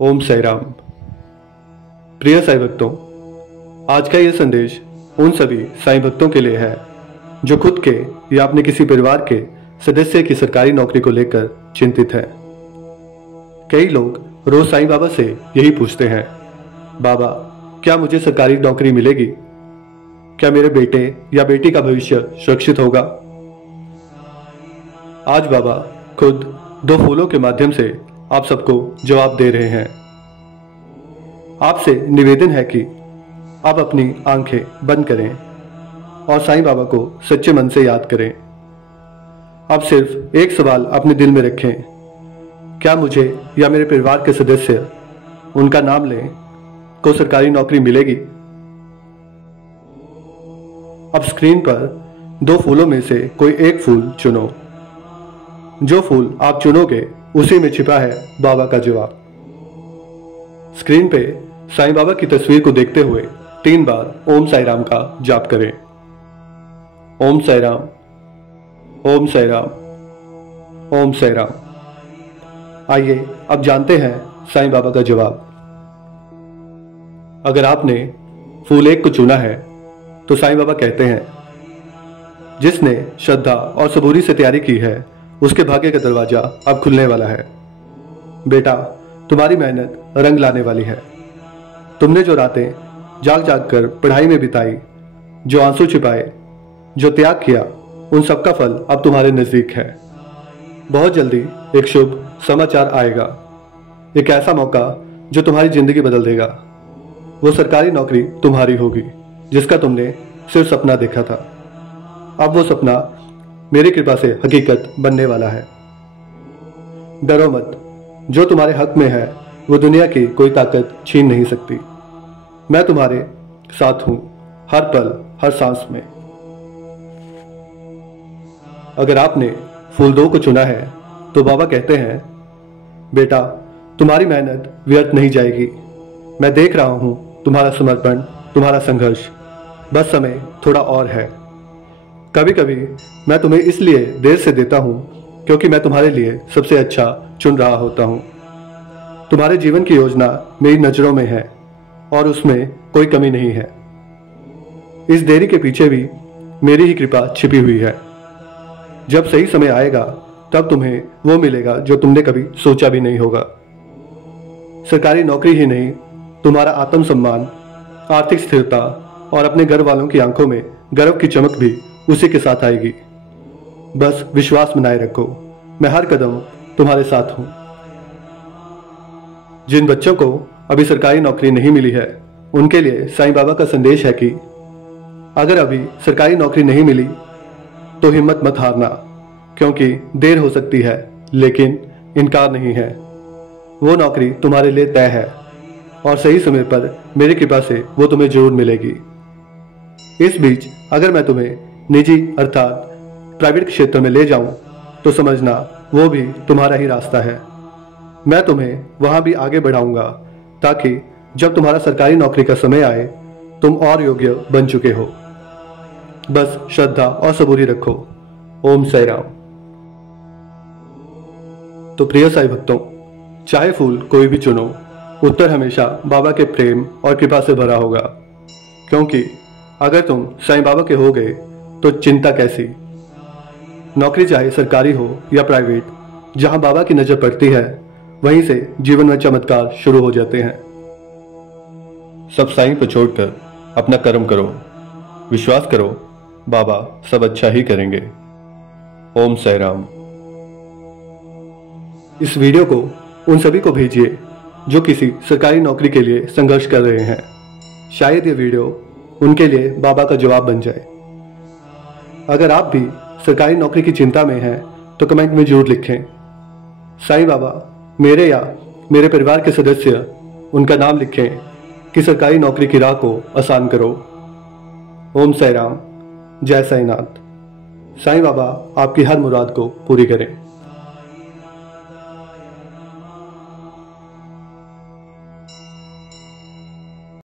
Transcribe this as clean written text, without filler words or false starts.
ओम साई राम। प्रिय साईं भक्तों, आज का ये संदेश उन सभी साईं भक्तों के लिए है जो खुद के या अपने किसी परिवार के सदस्य की सरकारी नौकरी को लेकर चिंतित है। कई लोग रोज साईं बाबा से यही पूछते हैं, बाबा क्या मुझे सरकारी नौकरी मिलेगी? क्या मेरे बेटे या बेटी का भविष्य सुरक्षित होगा? आज बाबा खुद 2 फूलों के माध्यम से आप सबको जवाब दे रहे हैं। आपसे निवेदन है कि आप अपनी आंखें बंद करें और साईं बाबा को सच्चे मन से याद करें। अब सिर्फ एक सवाल अपने दिल में रखें, क्या मुझे या मेरे परिवार के सदस्य, उनका नाम लें, को सरकारी नौकरी मिलेगी? अब स्क्रीन पर 2 फूलों में से कोई एक फूल चुनो। जो फूल आप चुनोगे उसी में छिपा है बाबा का जवाब। स्क्रीन पे साईं बाबा की तस्वीर को देखते हुए 3 बार ओम साई राम का जाप करें। ओम साई राम, ओम साई राम, ओम साई राम। आइए अब जानते हैं साईं बाबा का जवाब। अगर आपने फूल 1 को चुना है तो साईं बाबा कहते हैं, जिसने श्रद्धा और सबूरी से तैयारी की है उसके भाग्य का दरवाजा अब खुलने वाला है। बेटा, तुम्हारी मेहनत रंग लाने वाली है। तुमने जो रातें जाग जाग कर पढ़ाई में बिताई, जो आंसू छिपाए, जो त्याग किया, उन सब का फल अब तुम्हारे नजदीक है। बहुत जल्दी एक शुभ समाचार आएगा, एक ऐसा मौका जो तुम्हारी जिंदगी बदल देगा। वो सरकारी नौकरी तुम्हारी होगी जिसका तुमने सिर्फ सपना देखा था। अब वो सपना मेरी कृपा से हकीकत बनने वाला है। डरो मत, जो तुम्हारे हक में है वो दुनिया की कोई ताकत छीन नहीं सकती। मैं तुम्हारे साथ हूं, हर पल, हर सांस में। अगर आपने फूल 2 को चुना है तो बाबा कहते हैं, बेटा तुम्हारी मेहनत व्यर्थ नहीं जाएगी। मैं देख रहा हूं तुम्हारा समर्पण, तुम्हारा संघर्ष। बस समय थोड़ा और है। कभी कभी मैं तुम्हें इसलिए देर से देता हूं क्योंकि मैं तुम्हारे लिए सबसे अच्छा चुन रहा होता हूं। तुम्हारे जीवन की योजना मेरी नजरों में है और उसमें कोई कमी नहीं है। इस देरी के पीछे भी मेरी ही कृपा छिपी हुई है। जब सही समय आएगा तब तुम्हें वो मिलेगा जो तुमने कभी सोचा भी नहीं होगा। सरकारी नौकरी ही नहीं, तुम्हारा आत्मसम्मान, आर्थिक स्थिरता और अपने घर वालों की आंखों में गर्व की चमक भी उसी के साथ आएगी। बस विश्वास बनाए रखो, मैं हर कदम तुम्हारे साथ हूं। जिन बच्चों को अभी सरकारी नौकरी नहीं मिली है उनके लिए साईं बाबा का संदेश है कि अगर अभी सरकारी नौकरी नहीं मिली तो हिम्मत मत हारना, क्योंकि देर हो सकती है लेकिन इनकार नहीं है। वो नौकरी तुम्हारे लिए तय है और सही समय पर मेरी कृपा से वो तुम्हें जरूर मिलेगी। इस बीच अगर मैं तुम्हें निजी अर्थात प्राइवेट क्षेत्र में ले जाऊं तो समझना वो भी तुम्हारा ही रास्ता है। मैं तुम्हें वहां भी आगे बढ़ाऊंगा ताकि जब तुम्हारा सरकारी नौकरी का समय आए तुम और योग्य बन चुके हो। बस श्रद्धा और सबूरी रखो। ओम साई राम। तो प्रिय साईं भक्तों, चाहे फूल कोई भी चुनो, उत्तर हमेशा बाबा के प्रेम और कृपा से भरा होगा। क्योंकि अगर तुम साईं बाबा के हो गए तो चिंता कैसी। नौकरी चाहे सरकारी हो या प्राइवेट, जहां बाबा की नजर पड़ती है वहीं से जीवन में चमत्कार शुरू हो जाते हैं। सब साईं पर छोड़कर अपना कर्म करो, विश्वास करो बाबा सब अच्छा ही करेंगे। ओम साई राम। इस वीडियो को उन सभी को भेजिए जो किसी सरकारी नौकरी के लिए संघर्ष कर रहे हैं। शायद ये वीडियो उनके लिए बाबा का जवाब बन जाए। अगर आप भी सरकारी नौकरी की चिंता में हैं तो कमेंट में जरूर लिखें, साईं बाबा मेरे या मेरे परिवार के सदस्य, उनका नाम लिखें कि सरकारी नौकरी की राह को आसान करो। ओम साई राम, जय साईनाथ। साईं बाबा आपकी हर मुराद को पूरी करें।